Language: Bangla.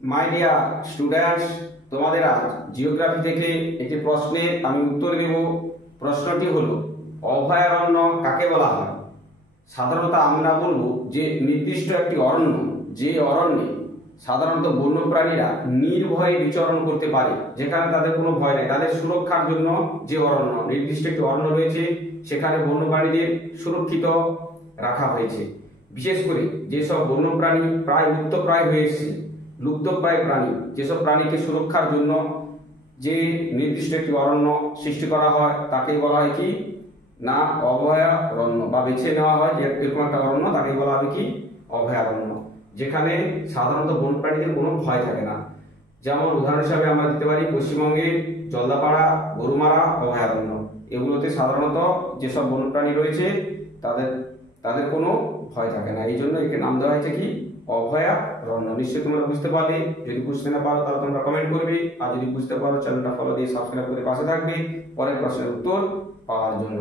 মাই ডিয়ার স্টুডেন্টস, তোমাদের আজ জিওগ্রাফি থেকে একটি প্রশ্নের আমি উত্তর দেব। প্রশ্নটি হলো, অভয়ারণ্য কাকে বলা হয়? সাধারণত আমরা বলবো যে নির্দিষ্ট একটি অরণ্য, যে অরণ্যে সাধারণত বন্যপ্রাণীরা নির্ভয়ে বিচরণ করতে পারে, যেখানে তাদের কোনো ভয় নেই, তাদের সুরক্ষার জন্য যে অরণ্য, নির্দিষ্ট একটি অরণ্য রয়েছে, সেখানে বন্যপ্রাণীদের সুরক্ষিত রাখা হয়েছে। বিশেষ করে যেসব বন্যপ্রাণী প্রায় লুপ্তপ্রায় হয়ে এসেছে, লুপ্তপ্রায় প্রাণী, যেসব প্রাণীকে সুরক্ষার জন্য যে নির্দিষ্ট একটি অরণ্য সৃষ্টি করা হয়, তাকেই বলা হয় কি না অভয়ারণ্য, বা বেছে নেওয়া হয় যে এরকম একটা অরণ্য, তাকে বলা হবে কি অভয়ারণ্য, যেখানে সাধারণত বন্যপ্রাণীদের কোনো ভয় থাকে না। যেমন উদাহরণ হিসাবে আমরা দিতে পারি পশ্চিমবঙ্গের জলদাপাড়া, গরুমারা অভয়ারণ্য। এগুলোতে সাধারণত যেসব বন্যপ্রাণী রয়েছে তাদের তাদের কোনো ভয় থাকে না, এই জন্য একে নাম দেওয়া হয়েছে কি অভয়ারণ্য। নিশ্চয়ই তোমরা বুঝতে পারলে। যদি বুঝতে না পারো তাহলে তোমরা কমেন্ট করবে, আর যদি বুঝতে পারো চ্যানেলটা ফলো দিয়ে সাবস্ক্রাইব করে পাশে থাকবে পরের প্রশ্নের উত্তর পাওয়ার জন্য।